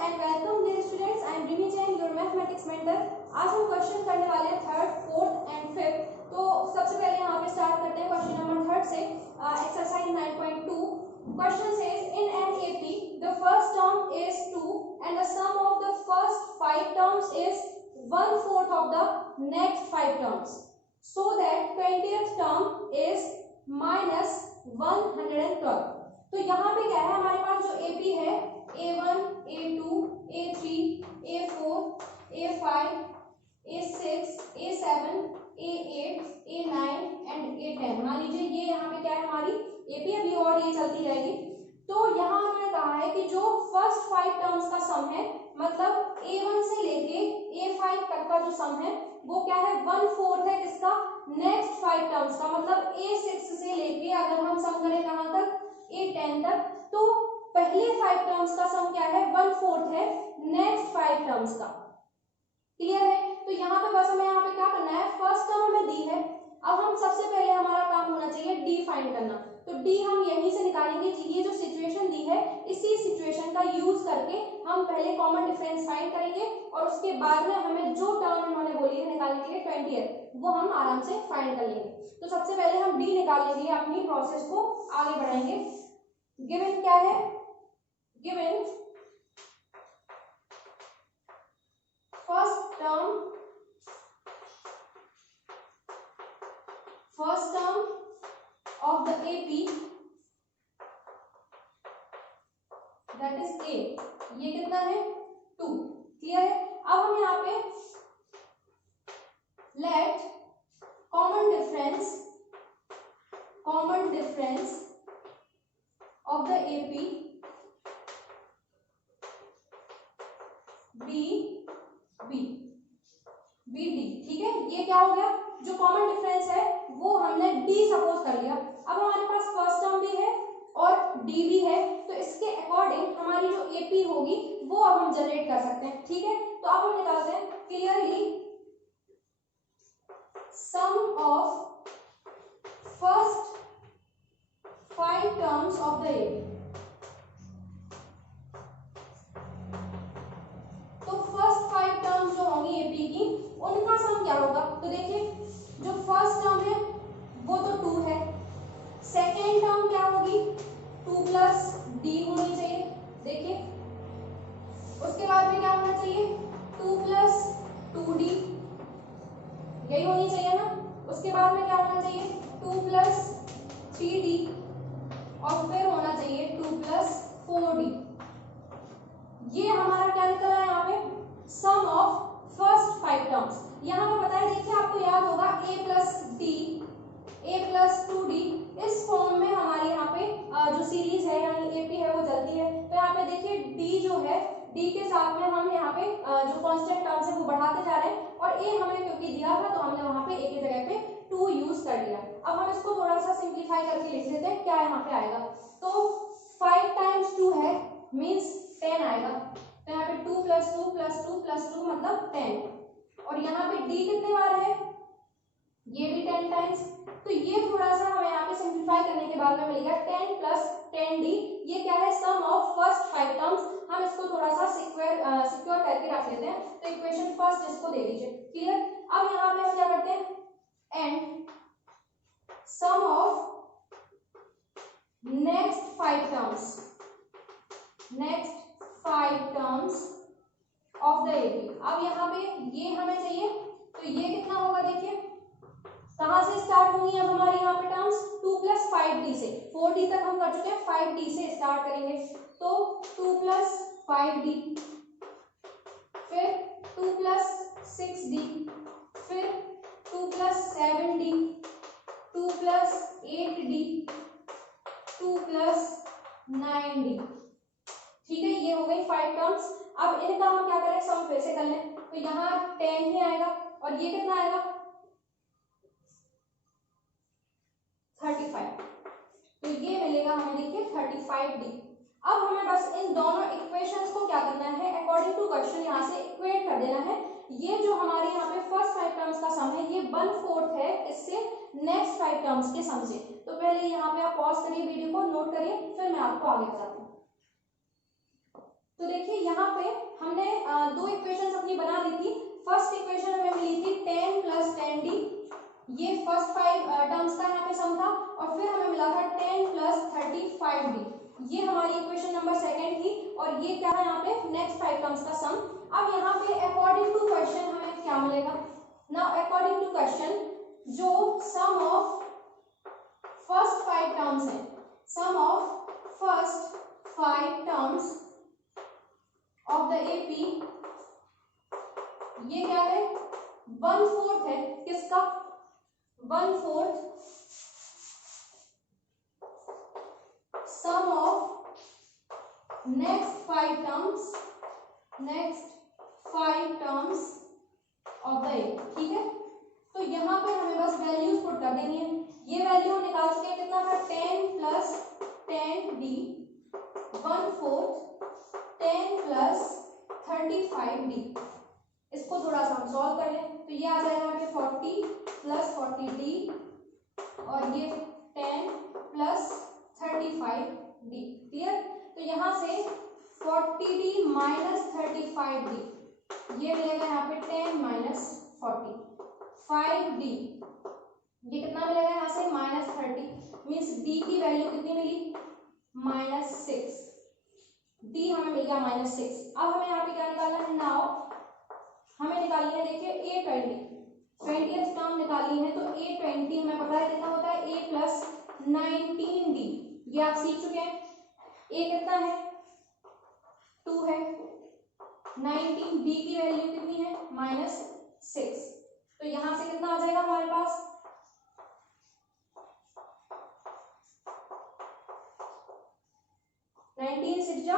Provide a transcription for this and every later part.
And welcome dear students, I am Rimi Jain, your mathematics mentor. आज हम question करने वाले हैं थर्ड, फोर्थ एंड फिफ्थ। तो सबसे पहले यहाँ पे स्टार्ट करते हैं क्वेश्चन नंबर थर्ड से। Exercise 9.2 question says in an AP the first term is 2 and the sum of the first 5 terms is 1/4 of the next 5 terms, so that 20th term is -112। तो यहाँ पे क्या है, हमारे पास जो AP है A1, A2, A3, A4, A5, A6, A7, A8, A9 and A10। मान लीजिए ये यहाँ पे क्या है हमारी AP, अभी और ये चलती रहेगी। तो यहाँ उन्होंने कहा है कि जो फर्स्ट 5 टर्म्स का सम है, मतलब A1 से लेके A5 तक का जो सम है वो क्या है 1/4 है किसका, नेक्स्ट 5 टर्म्स का। मतलब A6 से लेके अगर हम सम करें कहां तक, A10 तक, तो पहले 5 टर्म्स का सम क्या है 1/4 है नेक्स्ट 5 टर्म्स का। क्लियर है? तो यहाँ पे बस हमें यहाँ पे क्या करना है, फर्स्ट टर्म हमें दी है। अब हम सबसे पहले हमारा काम होना चाहिए डी फाइंड करना। तो डी हम यहीं से निकालेंगे कि ये जो सिचुएशन दी है, इसी सिचुएशन का यूज करके हम पहले कॉमन डिफरेंस फाइंड करेंगे और उसके बाद में हमें जो टर्म इन्होंने बोली है निकालने के लिए 20th, वो हम आराम से फाइंड कर लेंगे। तो सबसे पहले हम डी निकालने के लिए अपनी प्रोसेस को आगे बढ़ाएंगे। गिवन क्या है, given first term of the AP, that is A, ये कितना है 2। क्लियर है? अब हम यहाँ पे let common difference of the AP be D। ठीक है, ये क्या हो गया, जो कॉमन डिफरेंस है वो हमने D सपोज कर लिया। अब हमारे पास फर्स्ट टर्म भी है और D भी है, तो इसके अकॉर्डिंग हमारी जो AP होगी वो अब हम जनरेट कर सकते हैं। ठीक है, तो अब हम निकालते हैं clearly sum of first 5 terms of the AP। तो फर्स्ट 5 टर्म्स जो होंगी AP की, उनका सम क्या होगा। तो देखिए, जो फर्स्ट टर्म है वो तो 2 है, सेकेंड टर्म क्या होगी 2 प्लस D होनी चाहिए। देखिए, उसके बाद में क्या होना चाहिए 2 प्लस 2D, यही होनी चाहिए ना। उसके बाद में क्या होना चाहिए 2 प्लस 3D और फिर होना चाहिए 2 प्लस 4D। ये हमारा क्या निकला है यहाँ पे, सम ऑफ फर्स्ट 5 टर्म्स। यहाँ पे बताया, देखिए आपको याद होगा A plus D, A plus 2D, इस फॉर्म में हमारी यहाँ पे जो सीरीज है यानी AP है वो चलती है। तो यहाँ पे देखिए D जो है, D के साथ में हम यहाँ पे जो कांस्टेंट टर्म्स है वो बढ़ाते जा रहे हैं, और A हमें क्योंकि दिया था तो हमने वहाँ पे A की जगह पे 2 यूज कर लिया। अब हम इसको थोड़ा सा सिंप्लीफाई करके लिख देते हैं, क्या यहाँ पे आएगा। तो 5 टाइम्स 2 है मीन्स 10 आएगा। तो यहाँ पे 2 प्लस 2 प्लस 2 प्लस 2 मतलब 10, और यहाँ पे D कितने बार है, ये भी 10 टाइम्स। तो ये थोड़ा सा हमें यहाँ पे सिंप्लीफाई करने के बाद में मिलेगा 10 प्लस 10D। ये क्या है, सम ऑफ फर्स्ट 5 टर्म्स। हम इसको थोड़ा सा सिक्योर करके रख लेते हैं। तो इक्वेशन फर्स्ट इसको दे दीजिए। क्लियर? अब यहाँ पे हम क्या करते हैं, and sum of next 5 terms of the AP। अब यहाँ पे ये हमें चाहिए, तो ये कितना होगा, देखिए कहां से स्टार्ट होंगी अब हमारी यहाँ पे टर्म्स 2 प्लस 5D से। 4D तक हम कर चुके हैं, 5D से स्टार्ट करेंगे। तो 2 प्लस 5D, फिर 2 प्लस 6D, फिर 2 plus 7D, 2 plus 8D, 2 plus 9D। ठीक है, ये हो गई 5 टर्म्स। अब इनका हम क्या करें, सम फिर से कर लें। तो यहाँ 10 ही आएगा, और ये कितना आएगा 35। तो ये मिलेगा हमें, देखिए 35D। अब हमें बस इन दोनों इक्वेशंस को क्या करना है, अकॉर्डिंग टू क्वेश्चन यहाँ से इक्वेट कर देना है। ये जो हमारे यहाँ पे फर्स्ट 5 टर्म्स का सम है, ये 1/4 है इससे नेक्स्ट 5 टर्म्स के सम से। तो पहले यहाँ पे आप पॉज करिए, वीडियो को नोट करिए, फिर मैं आपको आगे बताती हूँ। तो देखिए यहाँ पे हमने दो इक्वेशंस अपनी बना दी थी। फर्स्ट इक्वेशन हमें मिली थी 10 + 10d, ये फर्स्ट 5 टर्म्स का यहाँ पे सम था, और फिर हमें मिला था 10 + 35d, ये हमारी इक्वेशन नंबर सेकंड थी, और ये क्या है यहाँ पे नेक्स्ट 5 टर्म्स का सम। अब यहाँ पे अकॉर्डिंग टू क्वेश्चन हमें क्या मिलेगा, नाउ अकॉर्डिंग टू क्वेश्चन जो सम ऑफ फर्स्ट 5 टर्म्स है, sum of first 5 terms of the AP, ये क्या है 1/4 है, किसका 1/4 sum of next 5 terms of the AP, ठीक है। तो यहाँ पे हमें बस वैल्यूज पुट कर देनी है, ये वैल्यू हम निकाल चुके हैं, कितना था 10 + 10d 1/4 10 + 35d, इसको थोड़ा सा हम सॉल्व कर लें तो ये आ जाएगा हमें 40 + 40d और ये 10 + 35d, क्लियर। तो यहाँ से 40d - 35d, ये मिलेगा यहाँ पे 10 - 40 5d, ये कितना मिलेगा यहाँ से -30, मीन्स d की वैल्यू कितनी मिली -6, d हमें मिल गया -6। अब हमें यहाँ पे क्या निकालना है, नाउ हमें निकालनी है, देखिए a20 20th टर्म निकालनी है, तो a20 हमें पता है कितना होता है a + 19d, ये आप सीख चुके हैं। a कितना है 2 है, 19 d की वैल्यू कितनी है -6, तो यहां से कितना आ जाएगा हमारे पास 19 6 जा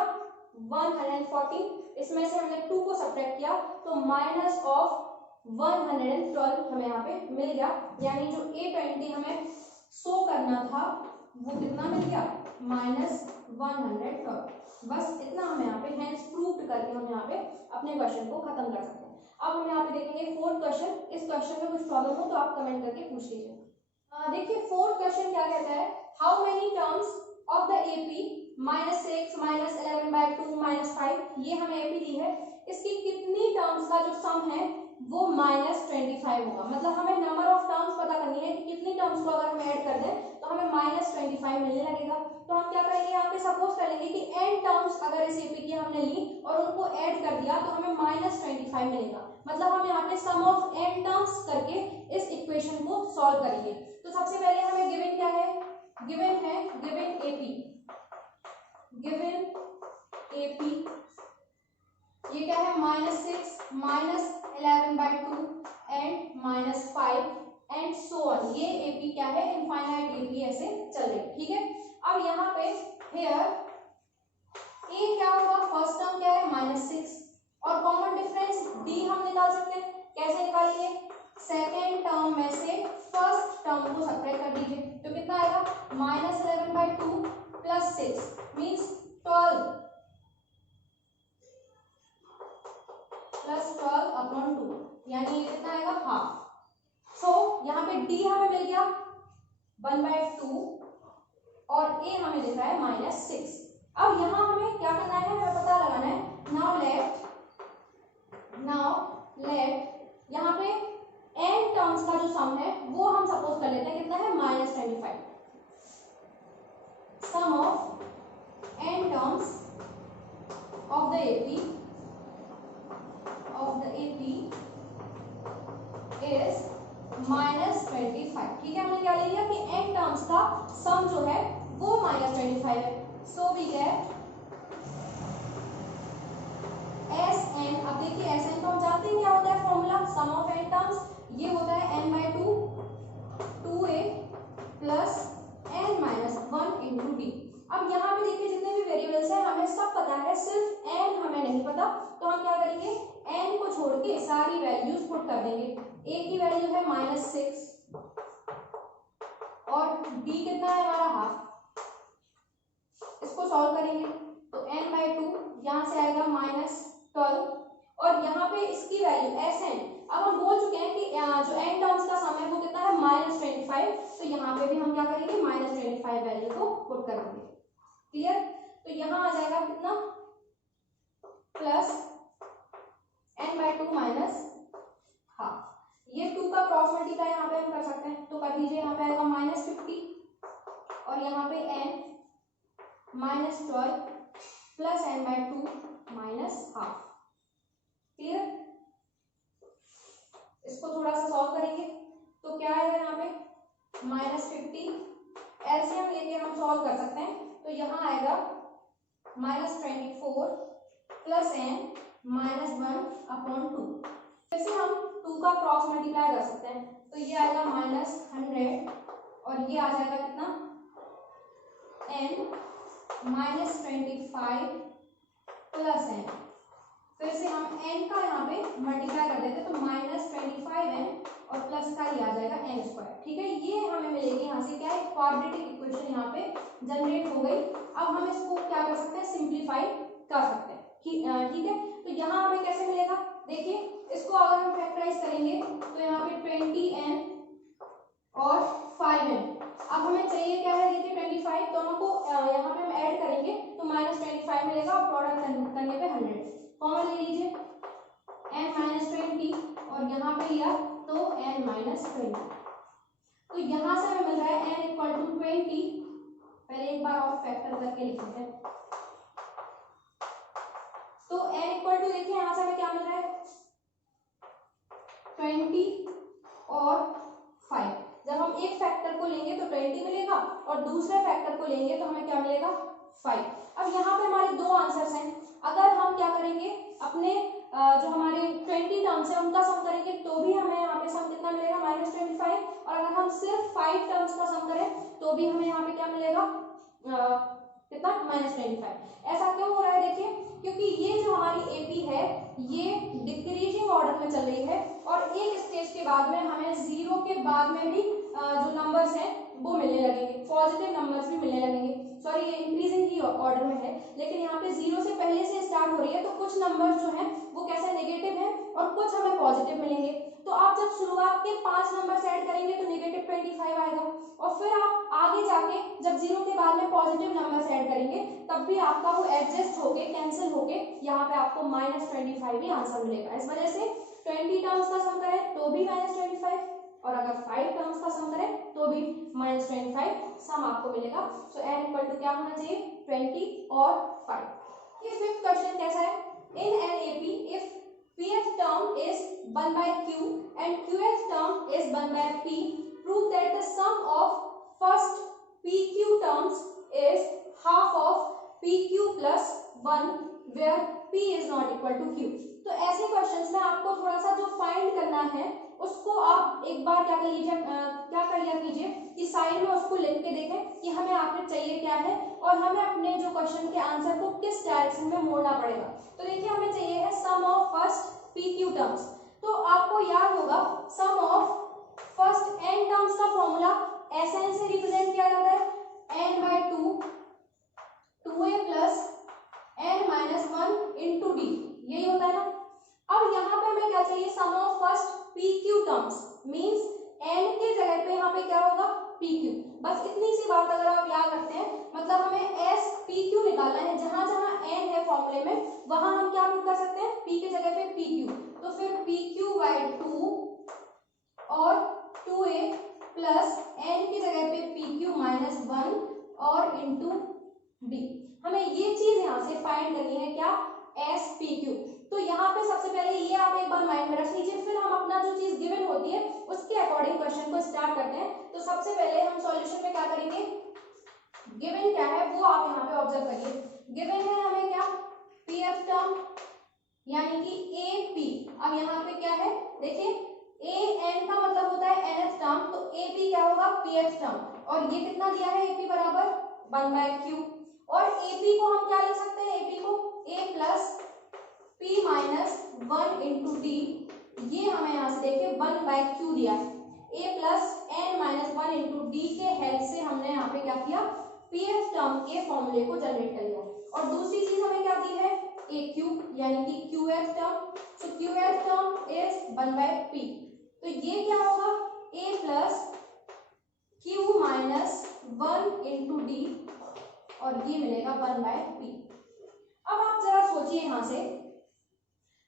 114, इसमें से हमने 2 को सब्ट्रैक्ट किया तो -112 हमें यहाँ पे मिल गया, यानी जो a20 हमें शो करना था वो कितना मिल गया -112, बस इतना हमें यहाँ पे हैंस प्रूव्ड करके हम यहाँ पे अपने क्वेश्चन को खत्म कर सकते हैं। अब हम यहाँ पे देखेंगे फोर्थ क्वेश्चन, इस क्वेश्चन में कुछ प्रॉब्लम हो तो आप कमेंट करके पूछ लीजिए। देखिए फोर्थ क्वेश्चन क्या कहता है, how many terms of the AP -6 -11/2 -5, ये हमें एपी दी है, इसकी कितनी टर्म्स का जो सम है वो -25 होगा। मतलब हमें नंबर ऑफ टर्म्स पता करनी है कि कितनी टर्म्स को अगर हम ऐड कर दें तो हमें -25 मिलने लगेगा। तो हम क्या करेंगे, यहाँ पे सपोज कर लेंगे कि n टर्म्स अगर इस एपी की हमने ली और उनको ऐड कर दिया तो हमें -25 मिलेगा। मतलब हम यहाँ पे सम ऑफ n टर्म्स करके इस इक्वेशन को सॉल्व करेंगे। तो सबसे पहले हमें गिवन क्या है, गिवन एपी, ये क्या है -6 -11/2 एंड -5 एंड सो ऑन, ये एपी क्या है इनफाइनाइट एपी ऐसे चल रही, ठीक है। अब यहाँ पे हियर ए क्या होगा, फर्स्ट टर्म क्या है -6 और कॉमन डिफरेंस डी हम निकाल सकते हैं, कैसे निकालेंगे, सेकेंड टर्म में से फर्स्ट टर्म को सब्ट्रैक्ट कर दीजिए तो कितना आएगा -11/2 + 6 मीन्स 12 + 12/2, यानी ये कितना आएगा हाफ। सो यहाँ पे d हमें मिल गया 1/2 और a हमें दिख रहा है -6। अब यहाँ हमें क्या करना है, हमें पता लगाना है, नाउ लेट यहाँ पे n टर्म्स का जो सम है वो हम सपोज कर लेते हैं कितना है -25, sum of n terms of the AP is -25, ठीक है। हमने क्या ले लिया कि n टर्म्स का सम जो है वो -25 है, सो वी गेट Sn। अब देखिए Sn तो हम जानते हैं क्या होता है formula, sum of n terms, ये होता है n/2 2a + n-1 × d। अब यहाँ पे देखिए जितने भी वेरिएबल्स हैं हमें सब पता है, सिर्फ n हमें नहीं पता, तो हम क्या करेंगे n को छोड़ के सारी वैल्यूज पुट कर देंगे। a की वैल्यू है -6 और d कितना है हमारा हाफ, इसको सॉल्व करेंगे तो n/2 यहाँ से आएगा -12 और यहाँ पे इसकी वैल्यू Sn, अब हम बोल चुके हैं कि जो n टर्म्स का सम है वो कितना है -25, तो यहाँ पे भी हम क्या करेंगे -25 वैल्यू को पुट कर देंगे, क्लियर। तो यहाँ आ जाएगा कितना plus n by 2 minus half. ये 2 का क्रॉस मल्टीप्लाई यहाँ पे हम कर सकते हैं, तो कर दीजिए। यहाँ पे आएगा -50 और यहाँ पे n -12 plus n by 2 minus half. Clear? इसको थोड़ा सा सॉल्व करेंगे तो क्या आएगा यहाँ पे -50, एलसीएम लेके हम सॉल्व कर सकते हैं, तो यहाँ आएगा -24 प्लस n -1/2। फिर से हम 2 का क्रॉस मल्टीप्लाई कर सकते हैं, तो ये आएगा -100 और ये आ जाएगा कितना n -25 प्लस n। फिर से हम n का यहाँ पे मल्टीप्लाई कर देते हैं, तो -25n और प्लस का ये आ जाएगा n²। ठीक है, ये हमें मिलेगी यहाँ से क्या है, क्वाड्रेटिक इक्वेशन यहाँ पे जनरेट हो गई। अब हम इसको क्या कर सकते हैं, सिंप्लीफाई कर सकते हैं। ठीक है, तो यहाँ हमें कैसे मिलेगा, देखिए इसको अगर हम फैक्टराइज करेंगे तो यहाँ पे 20n और 5n। अब हमें चाहिए क्या है, देखिए 25, दोनों को यहाँ पे हम ऐड करेंगे तो -25 मिलेगा और प्रोडक्ट करने पे 100। कॉमन ले लीजिए, n -20 और यहाँ पे लिया तो n -20। तो यहाँ से हमें मिल रहा है n = 20। पहले एक बार और फैक्टर करके लिखते हैं, तो n = देखिए यहाँ से हमें क्या मिल रहा है 20 और 5। जब हम एक फैक्टर को लेंगे तो 20 मिलेगा और दूसरे फैक्टर को लेंगे तो हमें क्या मिलेगा 5। अब यहाँ पे हमारे दो आंसर्स हैं, अगर हम क्या करेंगे अपने जो हमारे 20 टर्म्स है उनका सम करेंगे तो भी हमें यहाँ पे सम कितना मिलेगा -25, और अगर हम सिर्फ 5 टर्म्स का सम करें तो भी हमें यहाँ पे क्या मिलेगा कितना -25। ऐसा क्यों हो रहा है, देखिए क्योंकि ये जो हमारी एपी है ये डिक्रीजिंग ऑर्डर में चल रही है और एक स्टेज के बाद में हमें 0 के बाद में भी जो नंबर्स हैं वो मिलने लगेंगे, पॉजिटिव नंबर्स भी मिलने लगेंगे। सॉरी, ये इंक्रीजिंग ही ऑर्डर में है, लेकिन यहाँ पे 0 से पहले से स्टार्ट हो रही है, तो कुछ नंबर्स जो हैं वो कैसे नेगेटिव है और कुछ हमें पॉजिटिव मिलेंगे। तो आप जब शुरुआत के 5 नंबर्स ऐड करेंगे तो -25 आएगा, और फिर आप आगे जाके जब 0 के बाद में पॉजिटिव नंबर्स ऐड करेंगे तब भी आपका वो एडजस्ट होके कैंसिल होके यहाँ पे आपको -25 ही आंसर मिलेगा। इस वजह से 20 टर्म्स का सम करें तो भी -25 और अगर 5 टर्म्स का सम करें तो भी -25 सम आपको मिलेगा। सो n = क्या होना चाहिए 20 और 5। ये फिफ्थ क्वेश्चन कैसा है, इन an AP if pth term is 1 by q and qth term is 1 by p, prove that the sum of first pq terms is half of pq plus 1 where p is not equal to q। तो ऐसे questions में आपको थोड़ा सा जो find करना है उसको आप एक बार क्या कर लीजिए, क्या कर लिया कीजिए कि साइड में उसको लिख के देखें कि हमें आखिर चाहिए क्या है और हमें अपने जो क्वेश्चन के आंसर को किस डायरेक्शन में मोड़ना पड़ेगा। तो देखिए हमें चाहिए है sum of first PQ terms. तो आपको याद होगा सम ऑफ फर्स्ट n टर्म्स का फॉर्मूला Sn से रिप्रेजेंट किया जाता है n/2 2a plus n-1 into D, यही होता है ना। अब यहाँ पे हमें क्या चाहिए, sum of first PQ terms, means n के जगह पे यहाँ पे क्या होगा PQ। बस इतनी सी बात अगर आप याद रखते हैं, मतलब हमें S PQ निकालना है, जहां जहां n है फॉर्मूले में वहां हम क्या पुट कर सकते हैं, P के जगह पे PQ। तो फिर PQ/2 और 2a प्लस n की जगह पे PQ-1 और इंटू D। हमें ये चीज यहाँ से फाइंड करनी है, क्या SPQ। तो यहाँ पे सबसे पहले ये आप एक बार माइंड में रख लीजिए, फिर हम अपना जो चीज गिवन होती है उसके अकॉर्डिंग क्वेश्चन को स्टार्ट करते हैं। तो सबसे पहले हम सॉल्यूशन में क्या करेंगे, गिवन क्या है वो आप यहाँ पे ऑब्जर्व करिए। गिवन है हमें क्या, पीएफ टर्म यानी कि AP। अब यहाँ पे क्या है, देखिए AN का मतलब होता है nth टर्म, तो AP क्या होगा PF टर्म, और ये कितना दिया है AP बराबर 1/q, और AP को हम क्या लिख सकते हैं, AP को A plus P-1 into D. ये हमें यहाँ से देखिए 1/q दिया है, A plus n-1 into D के हेल्प से हमने यहाँ पे क्या किया, PF टर्म के फॉर्मूले को जनरेट कर लिया। और दूसरी चीज हमें क्या दी है, AQ यानी कि QF टर्म। तो QF टर्म इज 1/p, तो ये क्या होगा A plus Q-1 into D और ये मिलेगा 1/p। अब आप जरा सोचिए यहाँ से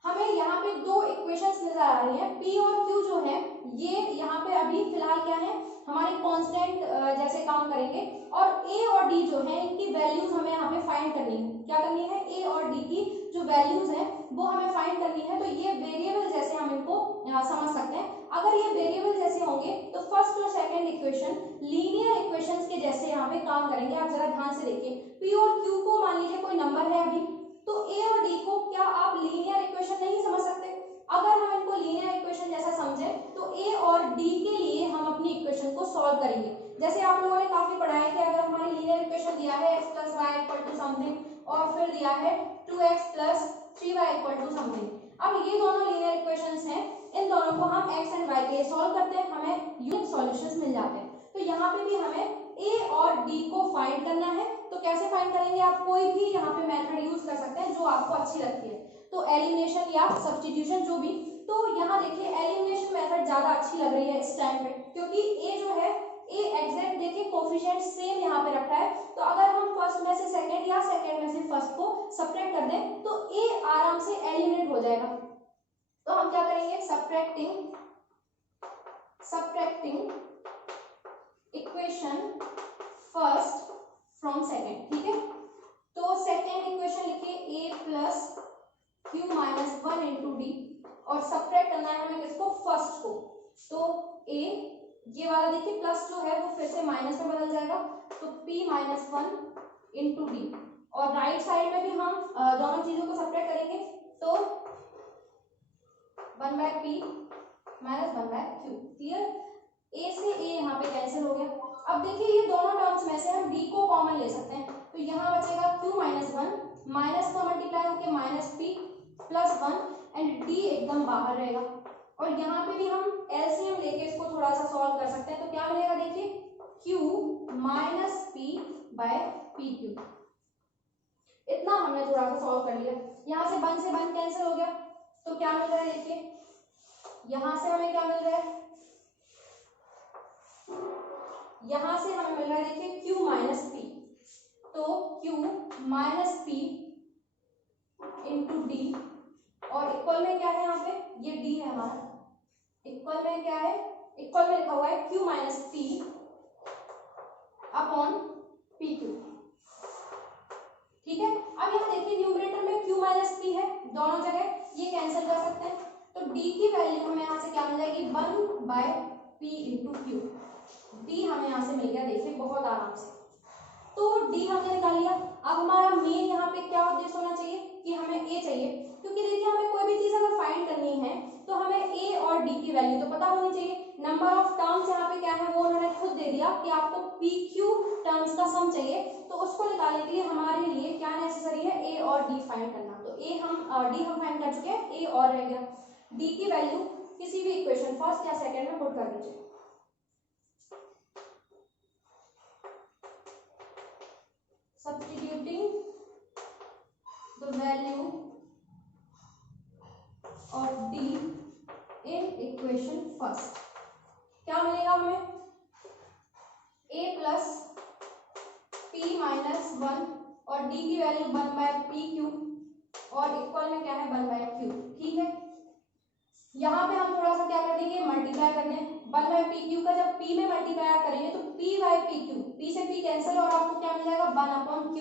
हमें यहाँ पे दो इक्वेशंस नजर आ रही हैं, P और Q जो है ये यहाँ पे अभी फिलहाल क्या है, हमारे कांस्टेंट जैसे काम करेंगे, और A और D जो है इनकी वैल्यूज हमें यहाँ पे फाइंड करनी है। क्या करनी है? A और D की जो वैल्यूज है वो हमें फाइंड करनी है। तो ये वेरिएबल जैसे हम इनको समझ सकते हैं। अगर ये वेरिएबल जैसे होंगे तो फर्स्ट और सेकंड इक्वेशन लीनियर इक्वेशंस के जैसे यहाँ पे काम करेंगे। आप जरा ध्यान से देखिए, P और Q को मान लीजिए कोई नंबर है अभी, तो A और D को क्या आप लीनियर इक्वेशन नहीं समझ सकते? अगर हम इनको लीनियर इक्वेशन जैसा समझे तो A और D के लिए हम अपनी इक्वेशन को सॉल्व करेंगे। जैसे आप लोगों ने काफी पढ़ा है कि अगर हमारी लीनियर इक्वेशन दिया है x + y = समथिंग और फिर दिया है 2x + 3y = समथिंग। अब ये दोनों लीनियर इक्वेशंस हैं, इन दोनों को हम x एंड y के लिए सॉल्व करते हैं, हमें यूनिक सॉल्यूशंस मिल जाते हैं। तो यहाँ पे भी हमें A और D को फाइंड करना है। तो कैसे फाइंड करेंगे? आप कोई भी यहाँ पे मेथड यूज कर सकते हैं जो आपको अच्छी लगती है, तो एलिमिनेशन या सब्स्टिट्यूशन जो भी। तो यहाँ देखिए एलिमिनेशन मेथड ज्यादा अच्छी लग रही है इस टाइम पे, क्योंकि A जो है A एग्जैक्ट देखिए कोफिशिएंट सेम यहाँ पे रखा है। तो अगर हम फर्स्ट में से सेकंड या सेकंड में से फर्स्ट को सब्ट्रैक्ट कर दें तो A आराम से एलिमिनेट हो जाएगा। तो हम क्या करेंगे? Subtracting equation first from second. ठीक है, तो सेकंड इक्वेशन लिखिए A + Q - 1 × D, और सब्ट्रैक्ट करना है हमें किसको? फर्स्ट को। तो A ये वाला देखिए प्लस जो है वो फिर से माइनस में बदल जाएगा, तो P - 1 × D, और राइट साइड में भी हम दोनों चीजों को सब्ट्रैक्ट करेंगे, तो 1/P - 1/Q। क्लियर? A से A यहाँ पे कैंसिल हो गया। अब देखिए ये दोनों टर्म्स में से हम D को कॉमन ले सकते हैं, तो यहाँ बचेगा Q - 1 माइनस को मल्टीप्लाई होकर -P + 1 एंड D एकदम बाहर रहेगा। और यहाँ पे भी हम एलसीएम लेके इसको थोड़ा सा सॉल्व कर सकते हैं, तो क्या मिलेगा? देखिए Q - P/PQ। इतना हमने थोड़ा सा सॉल्व कर लिया। यहाँ से 1 से 1 कैंसिल हो गया, तो क्या मिल रहा है? देखिए यहाँ से हमें क्या मिल रहा है? यहाँ से हमें मिल रहा है देखिए Q - P, तो Q - P × D, और इक्वल में क्या है? यहाँ पे ये D है हमारा, इक्वल में क्या है? इक्वल में लिखा हुआ है Q - P / PQ। ठीक है, अब यहाँ देखिए न्यूमरेटर में Q - P है दोनों जगह, ये कैंसिल कर सकते हैं, तो D की वैल्यू हमें यहाँ से क्या मिल जाएगी? 1/P × Q। D हमें यहाँ से मिल गया, देखिए बहुत आराम से। तो D हमने निकाल लिया। अब हमारा मेन यहाँ पे क्या उद्देश्य होना चाहिए कि हमें A चाहिए, क्योंकि देखिए हमें कोई भी चीज अगर फाइंड करनी है तो हमें A और D की वैल्यू तो पता होनी चाहिए। नंबर ऑफ टर्म्स यहाँ पे क्या है वो उन्होंने खुद दे दिया कि आपको PQ टर्म्स का सम चाहिए, तो उसको निकालने के लिए हमारे लिए क्या नेसेसरी है? A और D फाइंड करना। तो D हम फाइंड कर चुके हैं, A और रह गया। D की वैल्यू किसी भी इक्वेशन फर्स्ट या सेकेंड में पुट कर दीजिए। Substituting the value of D in equation first, क्या मिलेगा हमें? A + P - 1 और D की वैल्यू 1/PQ, और इक्वल में क्या है? 1/Q। ठीक है, यहाँ पे हम थोड़ा सा क्या कर देंगे? मल्टीप्लाई कर दें 1/PQ का। जब P में मल्टीप्लाई आप करेंगे तो P/PQ, P से P कैंसिल, और आपको क्या मिल जाएगा? 1/Q,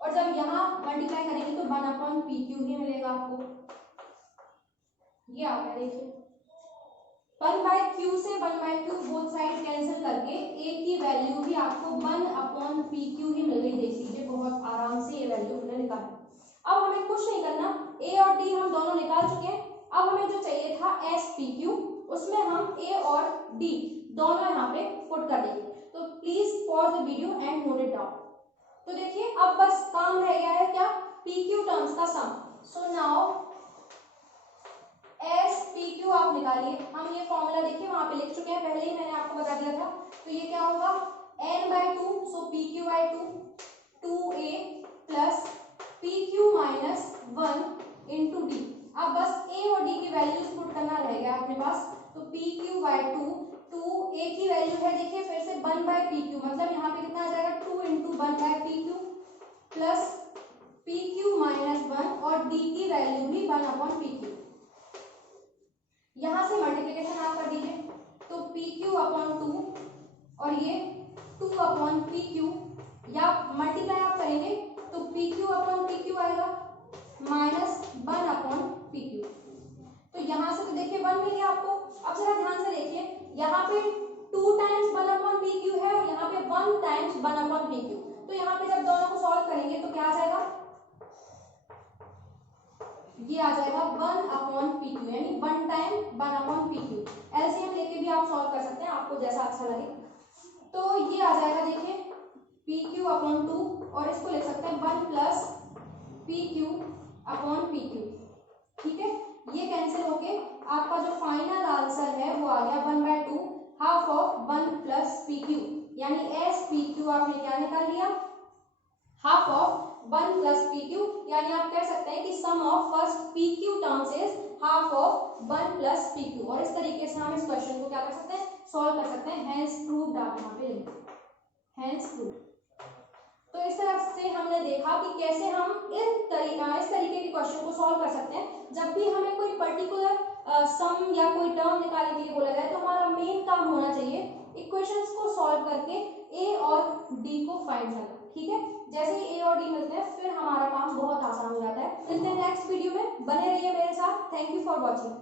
और जब यहाँ मल्टीप्लाई करेंगे तो 1/PQ ही मिलेगा आपको। ये आ गया देखिए, 1/Q से 1/Q बोथ साइड कैंसिल करके A की वैल्यू भी आपको 1/PQ ही मिल गई। देख लीजिए बहुत आराम से ये वैल्यू हमने निकाली। अब हमें कुछ नहीं करना, A और D हम दोनों निकाल चुके हैं। अब हमें जो चाहिए था SPQ, उसमें हम A और D दोनों यहाँ पे पुट कर देंगे। तो please pause the video and note it down. तो देखिए अब बस काम रह गया है क्या? PQ टर्म्स का सम। सो नाउ SPQ आप निकालिए। हम ये फॉर्मूला देखिए वहां पे लिख चुके हैं, पहले ही मैंने आपको बता दिया था। तो ये क्या होगा? n/2, सो PQ/2 2A + PQ - 1 × D। अब बस A और D की वैल्यूज पुट करना रह गया अपने पास। तो PQ/2 2A की वैल्यू है देखिए फिर से 1/PQ, मतलब यहाँ पे कितना आ जाएगा? 2 × 1/PQ + PQ - 1, और D की वैल्यू भी 1/PQ। यहाँ से मल्टीप्लिकेशन आप कर दीजिए, तो पी क्यू अपॉन 2 और ये 2 अपॉन पी क्यू, या मल्टीप्लाई आप करेंगे तो P Q upon P Q आएगा माइनस 1 अपॉन पी क्यू। तो यहाँ से तो देखिए 1 मिल गया आपको। अब जरा ध्यान से देखिए, यहाँ पे 2 टाइम्स 1 अपॉन पी क्यू है और यहाँ पे 1 टाइम्स 1 अपॉन पी क्यू। तो यहाँ पे जब दोनों को सॉल्व करेंगे तो क्या आ जाएगा, ये आ जाएगा 1 अपॉन पी क्यू, यानी 1 time 1 upon P Q. LCM लेके भी आप सॉल्व कर सकते हैं, आपको जैसा अच्छा लगे। तो ये आ जाएगा देखिए पी क्यू अपॉन 2, और इसको लिख सकते हैं 1 plus P Q upon P Q. ठीक है, ये कैंसिल होके आपका जो फाइनल आंसर है वो आ गया 1/2 half of 1 plus P Q, यानी एस पी क्यू आपने क्या निकाल लिया, half of 1 plus P Q, यानी आप कह सकते हैं कि sum of first P Q terms is half of 1 plus P Q. और इस तरीके से हम इस क्वेश्चन को क्या कर सकते हैं, सॉल्व कर सकते हैं। हैंस प्रूव्ड आप यहाँ पे लिखें, हैंस प्रूव्ड। तो इस तरह से हमने देखा कि कैसे हम इस तरीके के क्वेश्चन को सॉल्व कर सकते हैं। जब भी हमें कोई पर्टिकुलर सम या कोई टर्म निकालने के लिए बोला जाए तो हमारा मेन काम होना चाहिए इक्वेशंस को सॉल्व करके ए और डी को फाइंड करना। ठीक है, जैसे ही ए और डी मिलते हैं फिर हमारा काम बहुत आसान हो जाता है। मिलते हैं नेक्स्ट वीडियो में, बने रहिए मेरे साथ। Thank you for watching.